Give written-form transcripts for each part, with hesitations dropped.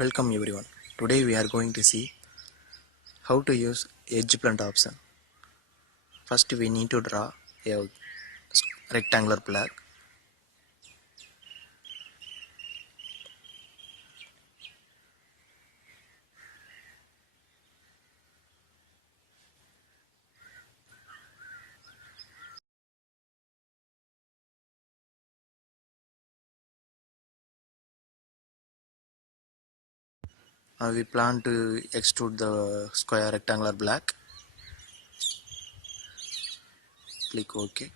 Welcome everyone. Today we are going to see how to use edge blunt option. First we need to draw a rectangular block. We plan to extrude the square rectangular block. Click OK.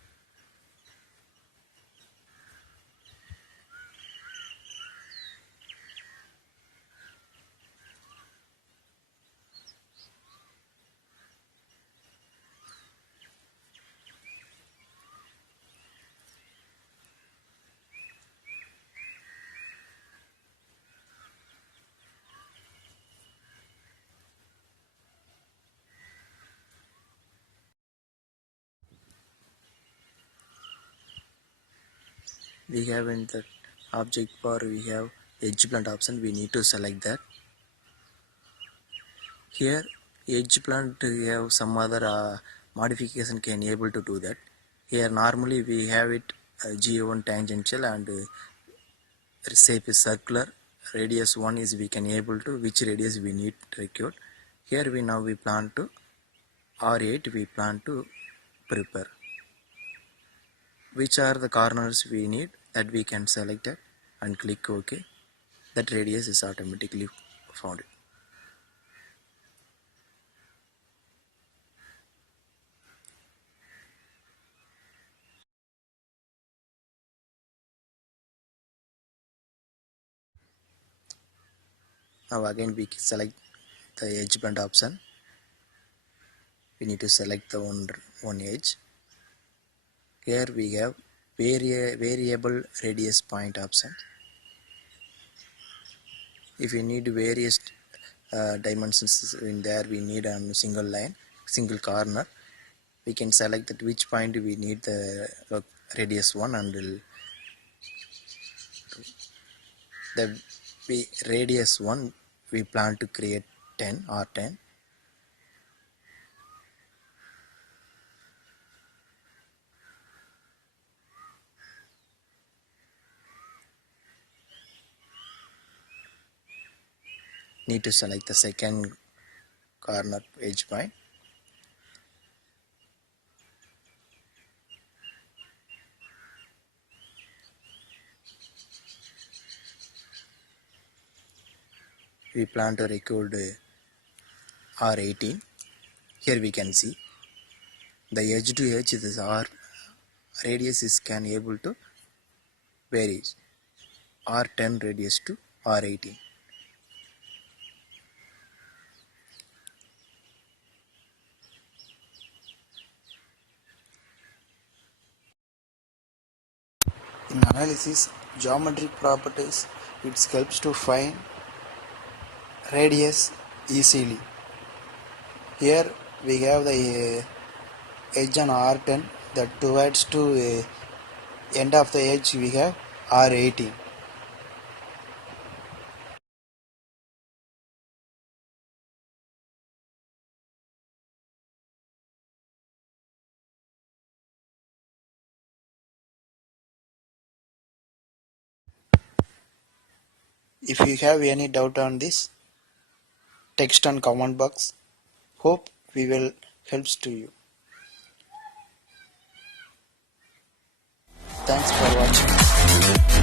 We have in the object bar we have edge blunt option. We need to select that. Here edge blunt we have some other modification can able to do that. Here normally we have it G1 tangential and shape is circular. Radius 1 is we can able to which radius we need record. Here we plan to R8 we plan to prepare. Which are the corners we need, that we can select it and click OK. That radius is automatically found. Now again we select the edge blunt option. We need to select the one edge. Here we have variable radius point option. If you need various dimensions in there, we need a single line, single corner. We can select at which point we need the radius 1 and the radius 1 we plan to create 10 or 10. Need to select the second corner edge point. We plan to record R18. Here we can see the edge to edge this R radius is can able to vary R10 radius to R18. In analysis, geometric properties, it helps to find radius easily. Here we have the edge on R10 that towards to end of the edge we have R18. If you have any doubt on this, text on comment box. Hope we will helps to you. Thanks for watching.